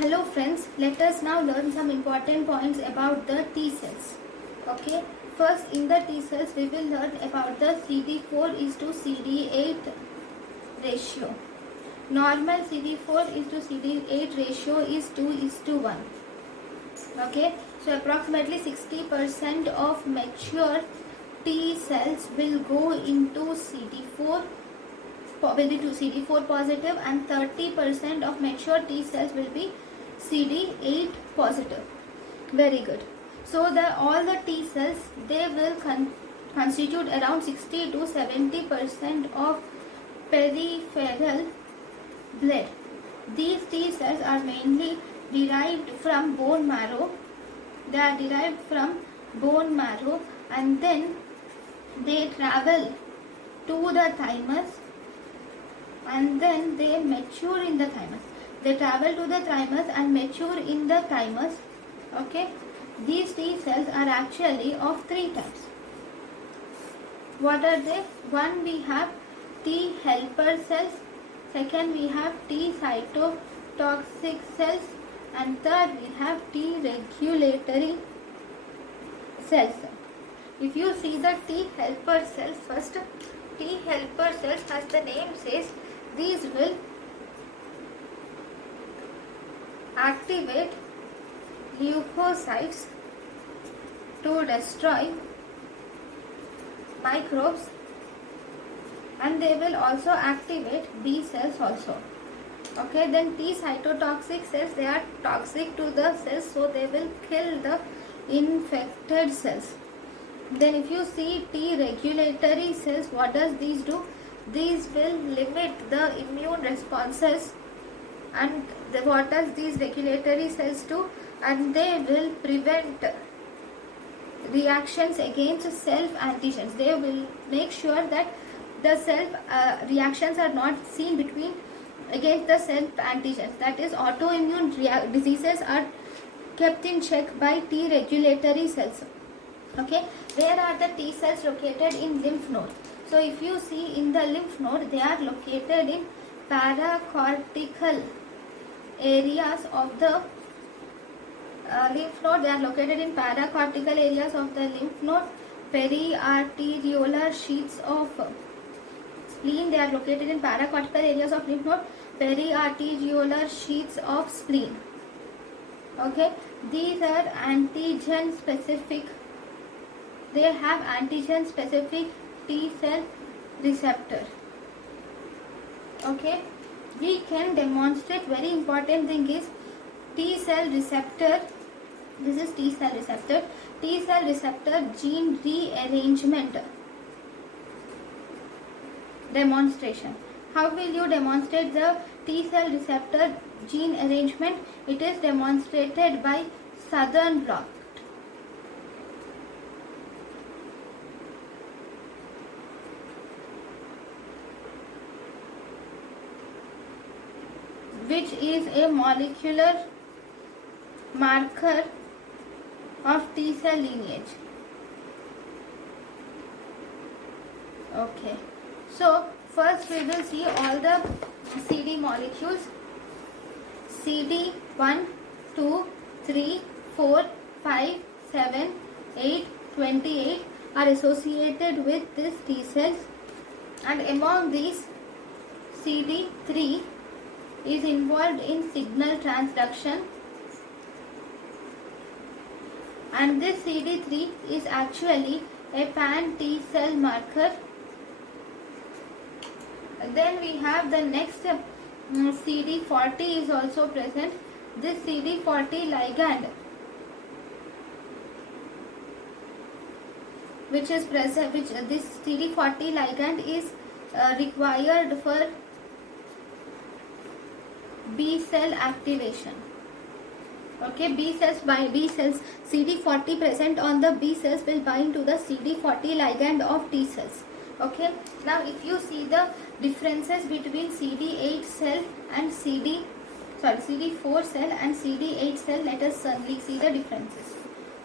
Hello friends, let us now learn some important points about the T cells. Okay, first in the T cells we will learn about the CD4 is to CD8 ratio. Normal CD4 is to CD8 ratio is 2 is to 1. Okay, so approximately 60% of mature T cells will go into CD4 will be to CD4 positive, and 30% of mature T cells will be CD8 positive. Very good. So all the T cells, they will constitute around 60 to 70% of peripheral blood. These T cells are mainly derived from bone marrow. They are derived from bone marrow, and then they travel to the thymus, and then they mature in the thymus. They travel to the thymus and mature in the thymus. Okay, these T cells are actually of 3 types. What are they? One, we have T helper cells. Second, we have T cytotoxic cells, and third, we have T regulatory cells. If you see the T helper cells, first T helper cells, as the name says, these will activate leukocytes to destroy microbes, and they will also activate B cells also. Okay, then T cytotoxic cells, they are toxic to the cells, so they will kill the infected cells. Then if you see T regulatory cells, what does these do? These will limit the immune responses. And what does these regulatory cells do? And they will prevent reactions against self antigens. They will make sure that the self reactions are not seen between against the self antigens. That is, autoimmune diseases are kept in check by T regulatory cells. Okay, where are the T cells located? In lymph node. So if you see in the lymph node, they are located in paracortical areas of the lymph node. They are located in paracortical areas of the lymph node. Periarteriolar sheaths of spleen, they are located in paracortical areas of lymph node. Periarteriolar sheaths of spleen. Okay, these are antigen specific. They have antigen specific T cell receptor. Okay, we can demonstrate, very important thing is T cell receptor. This is T cell receptor. T cell receptor gene rearrangement demonstration. How will you demonstrate the T cell receptor gene arrangement? It is demonstrated by Southern blot, which is a molecular marker of T cell lineage. Okay, so first we will see all the CD molecules. CD 1, 2, 3, 4, 5, 7, 8, 28 are associated with this T cells, and among these CD3 is involved in signal transduction, and this CD3 is actually a pan T cell marker. Then we have the next CD40 is also present. This CD40 ligand, which is present, this CD40 ligand is required for B cell activation. Okay, B cells, CD40 present on the B cells will bind to the CD40 ligand of T cells. Okay, now if you see the differences between CD8 cell and CD4 cell and CD8 cell, let us suddenly see the differences.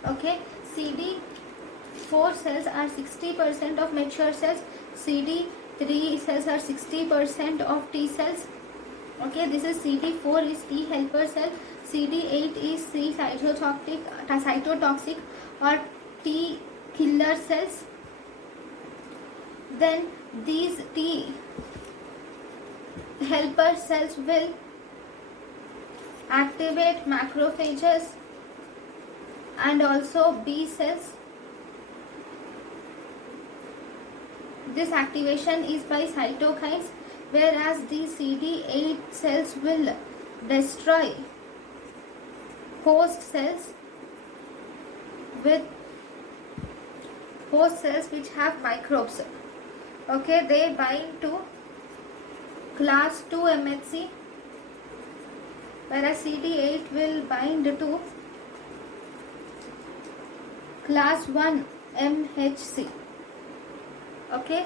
Okay, CD4 cells are 60% of mature cells, CD3 cells are 60% of T cells. Okay, this is CD4 is T helper cell, CD8 is C cytotoxic or T killer cells. Then these T helper cells will activate macrophages and also B cells. This activation is by cytokines, whereas the CD8 cells will destroy host cells which have microbes. Okay, they bind to class 2 MHC, whereas CD8 will bind to class 1 MHC. Okay,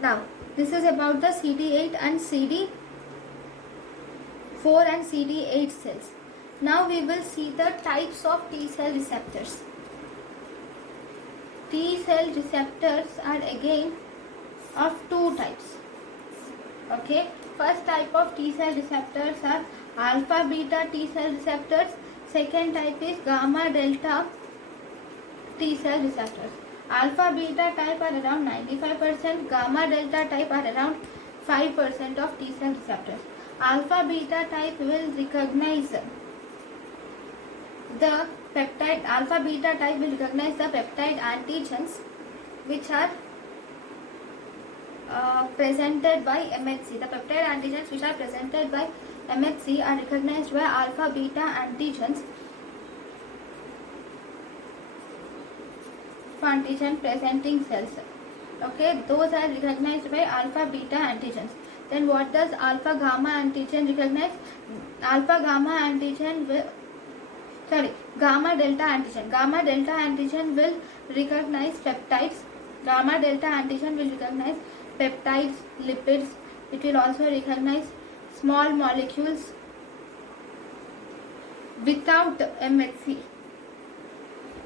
now this is about the CD8 and CD4 and CD8 cells. Now we will see the types of T cell receptors. T cell receptors are again of two types. Okay, first type of T cell receptors are alpha beta T cell receptors. Second type is gamma delta T cell receptors. Alpha beta type are around 95%, gamma delta type are around 5% of T cell receptors. Alpha beta type will recognize the peptide. Alpha beta type will recognize the peptide antigens which are presented by MHC. The peptide antigens which are presented by MHC are recognized by alpha beta antigens. Antigen presenting cells. Okay, those are recognized by alpha beta antigens. Then what does alpha gamma antigen recognize? Alpha gamma antigen will, gamma delta antigen. Gamma delta antigen will recognize peptides. Gamma delta antigen will recognize peptides, lipids. It will also recognize small molecules without MHC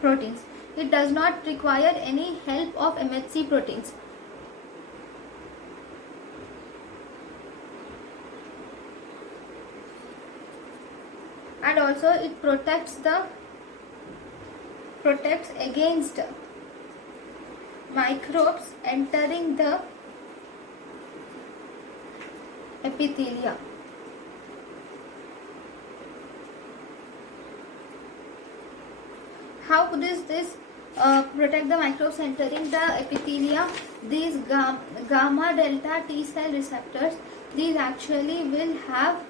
proteins. It does not require any help of MHC proteins. And also it protects against microbes entering the epithelia. How does this protect the microbes entering the epithelia? These gamma delta T cell receptors, these actually will have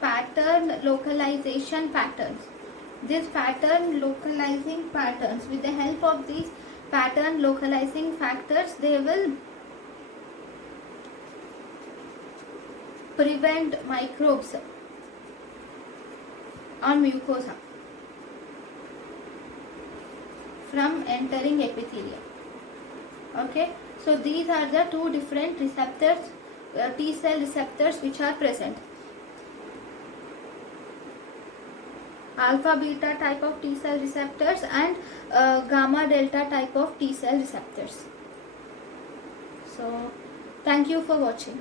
pattern localization patterns. These pattern localizing patterns, with the help of these pattern localizing factors, they will prevent microbes on mucosa from entering epithelia. Okay, so these are the two different receptors, T cell receptors which are present. Alpha beta type of T cell receptors and gamma delta type of T cell receptors. So thank you for watching.